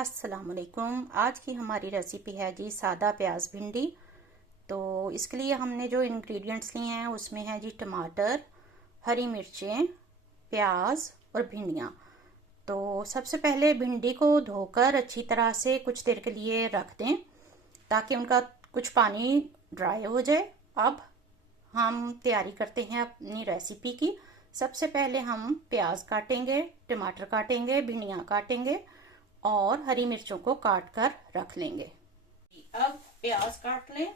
अस्सलामुअलैकुम। आज की हमारी रेसिपी है जी सादा प्याज भिंडी। तो इसके लिए हमने जो इंग्रेडिएंट्स लिए हैं उसमें है जी टमाटर, हरी मिर्चें, प्याज और भिंडियाँ। तो सबसे पहले भिंडी को धोकर अच्छी तरह से कुछ देर के लिए रख दें ताकि उनका कुछ पानी ड्राई हो जाए। अब हम तैयारी करते हैं अपनी रेसिपी की। सबसे पहले हम प्याज काटेंगे, टमाटर काटेंगे, भिंडियाँ काटेंगे और हरी मिर्चों को काट कर रख लेंगे। अब प्याज काट लें।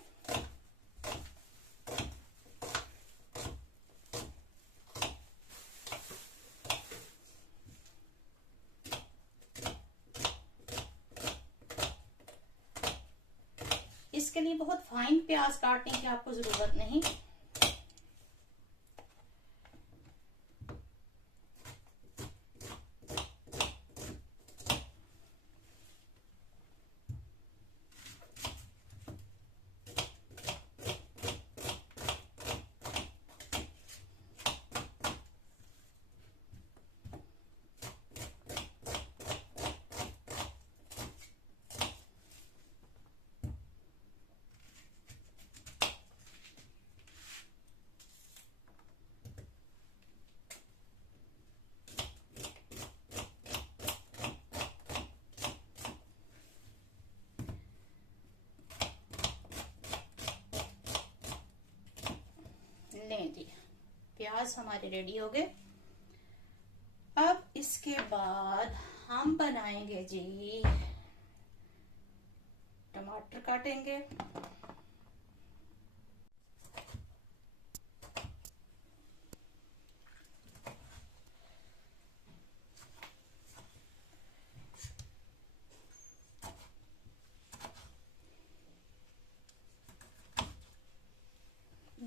इसके लिए बहुत फाइन प्याज काटने की आपको जरूरत नहीं। लें जी, प्याज हमारे रेडी हो गए। अब इसके बाद हम बनाएंगे जी, टमाटर काटेंगे।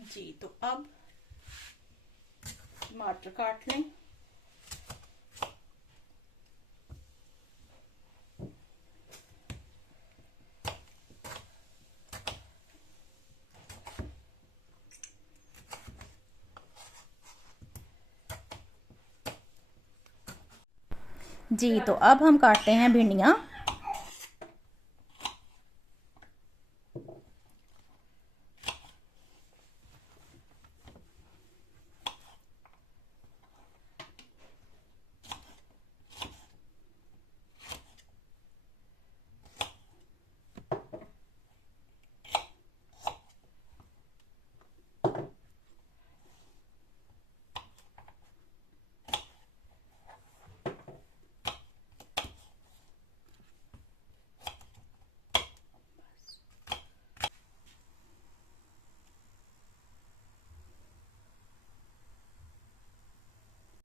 जी तो अब टमाटर काट लें। जी तो अब हम काटते हैं भिंडियाँ।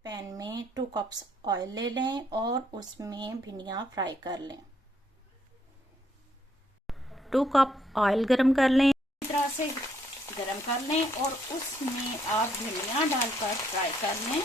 पैन में 2 कप्स ऑयल ले लें और उसमें भिंडियाँ फ्राई कर लें। 2 कप ऑयल गरम कर लें, इस तरह से गरम कर लें और उसमें आप भिंडियाँ डालकर फ्राई कर लें।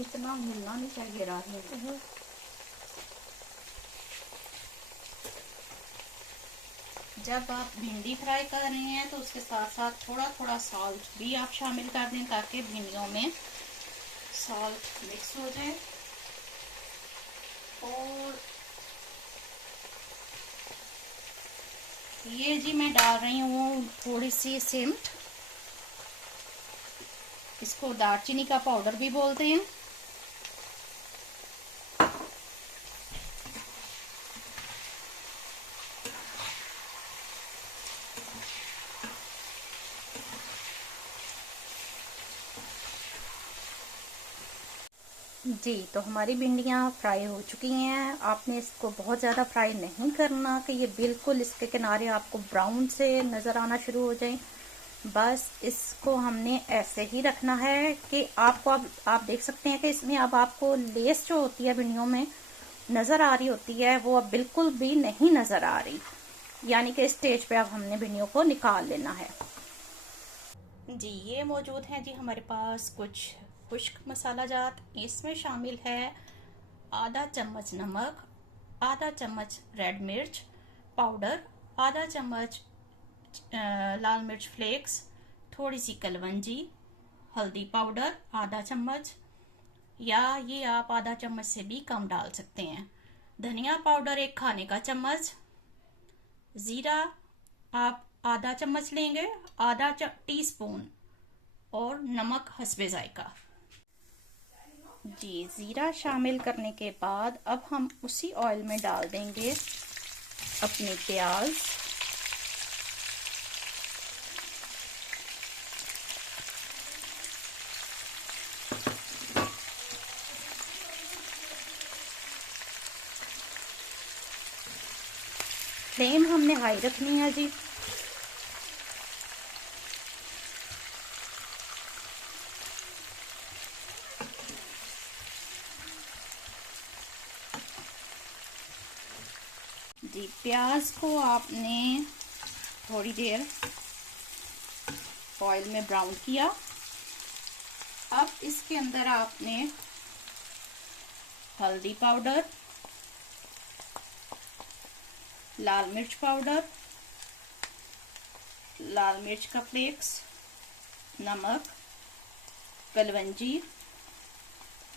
इतना हिलना नहीं चाहिए रात में। जब आप भिंडी फ्राई कर रहे हैं तो उसके साथ साथ थोड़ा थोड़ा सॉल्ट भी आप शामिल कर दें ताकि भिंडियों में सॉल्ट मिक्स हो जाए। और ये जी मैं डाल रही हूँ थोड़ी सी सिमट, इसको दालचीनी का पाउडर भी बोलते हैं। जी तो हमारी भिंडियाँ फ्राई हो चुकी हैं। आपने इसको बहुत ज़्यादा फ्राई नहीं करना कि ये बिल्कुल इसके किनारे आपको ब्राउन से नज़र आना शुरू हो जाए। बस इसको हमने ऐसे ही रखना है कि आपको आप देख सकते हैं कि इसमें अब आपको लेस जो होती है भिंडियों में नज़र आ रही होती है, वो अब बिल्कुल भी नहीं नज़र आ रही। यानी कि इस स्टेज पे अब हमने भिंडियों को निकाल लेना है। जी ये मौजूद हैं जी हमारे पास कुछ खुश्क मसाला जात। इसमें शामिल है आधा चम्मच नमक, आधा चम्मच रेड मिर्च पाउडर, आधा चम्मच लाल मिर्च फ्लेक्स, थोड़ी सी कलवंजी, हल्दी पाउडर आधा चम्मच, या ये आप आधा चम्मच से भी कम डाल सकते हैं। धनिया पाउडर 1 खाने का चम्मच, जीरा आप आधा चम्मच लेंगे, आधा टीस्पून, और नमक हस्बे जायका। जी, जीरा शामिल करने के बाद अब हम उसी ऑयल में डाल देंगे अपने प्याज। फ्लेम हमने हाई रखनी है जी। जी, प्याज को आपने थोड़ी देर ऑयल में ब्राउन किया। अब इसके अंदर आपने हल्दी पाउडर, लाल मिर्च पाउडर, लाल मिर्च का फ्लेक्स, नमक, कलवंजी,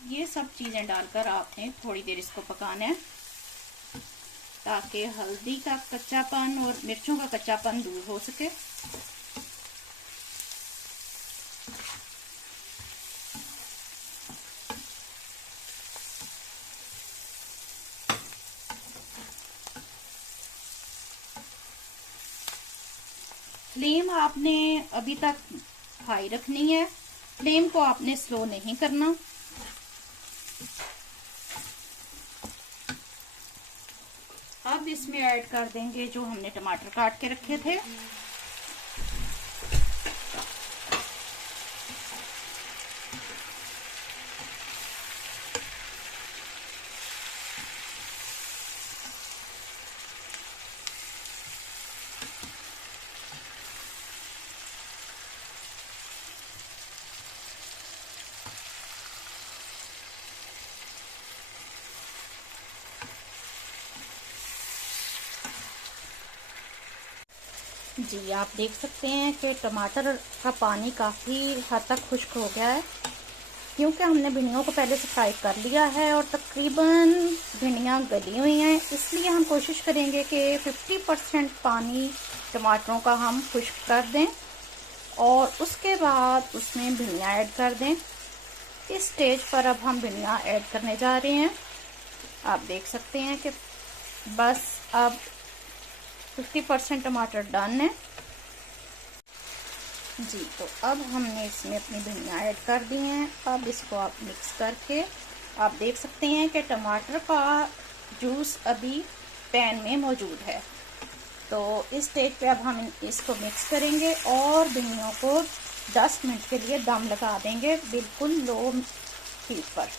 ये सब चीजें डालकर आपने थोड़ी देर इसको पकाना है ताकि हल्दी का कच्चापन और मिर्चों का कच्चापन दूर हो सके। फ्लेम आपने अभी तक हाई रखनी है, फ्लेम को आपने स्लो नहीं करना। अब इसमें ऐड कर देंगे जो हमने टमाटर काट के रखे थे। जी, आप देख सकते हैं कि टमाटर का पानी काफ़ी हद तक खुश्क हो गया है, क्योंकि हमने भिंडियों को पहले से फ्राई कर लिया है और तकरीबन भिंडियाँ गली हुई हैं। इसलिए हम कोशिश करेंगे कि 50% पानी टमाटरों का हम खुश्क कर दें और उसके बाद उसमें भिंडियाँ ऐड कर दें। इस स्टेज पर अब हम भिंडियाँ ऐड करने जा रहे हैं। आप देख सकते हैं कि बस अब 50% टमाटर डन है जी। तो अब हमने इसमें अपनी भिंडियाँ ऐड कर दी हैं। अब इसको आप मिक्स करके आप देख सकते हैं कि टमाटर का जूस अभी पैन में मौजूद है। तो इस स्टेज पे अब हम इसको मिक्स करेंगे और भिंडियों को 10 मिनट के लिए दम लगा देंगे बिल्कुल लो हीट पर।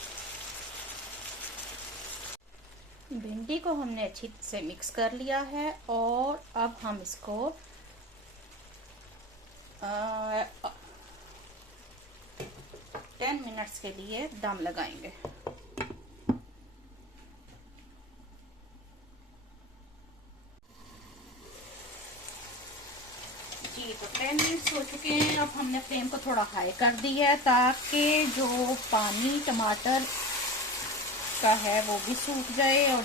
भिंडी को हमने अच्छी से मिक्स कर लिया है और अब हम इसको 10 मिनट्स के लिए दम लगाएंगे। जी, तो 10 मिनट्स हो चुके हैं। अब हमने फ्लेम को थोड़ा हाई कर दिया है ताकि जो पानी टमाटर का है वो भी सूख जाए। और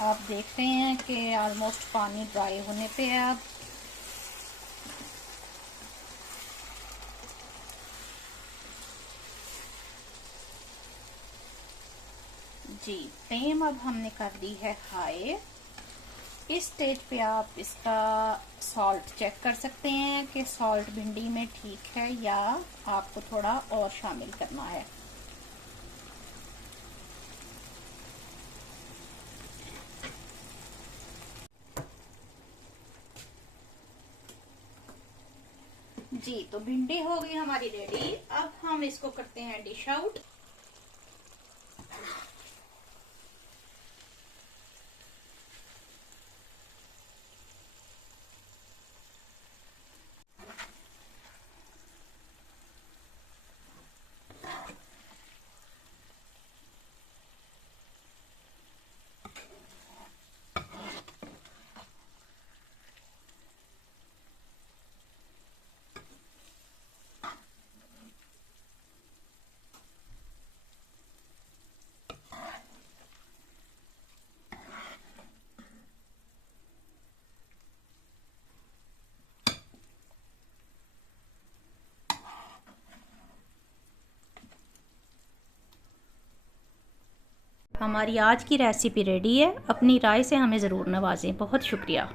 आप देख रहे हैं कि ऑलमोस्ट पानी ड्राई होने पे है। अब जी, फ्लेम अब हमने कर दी है हाई। इस स्टेज पे आप इसका सॉल्ट चेक कर सकते हैं कि सॉल्ट भिंडी में ठीक है या आपको थोड़ा और शामिल करना है। जी, तो भिंडी हो गई हमारी रेडी। अब हम इसको करते हैं डिश आउट। हमारी आज की रेसिपी रेडी है। अपनी राय से हमें ज़रूर नवाजें। बहुत शुक्रिया।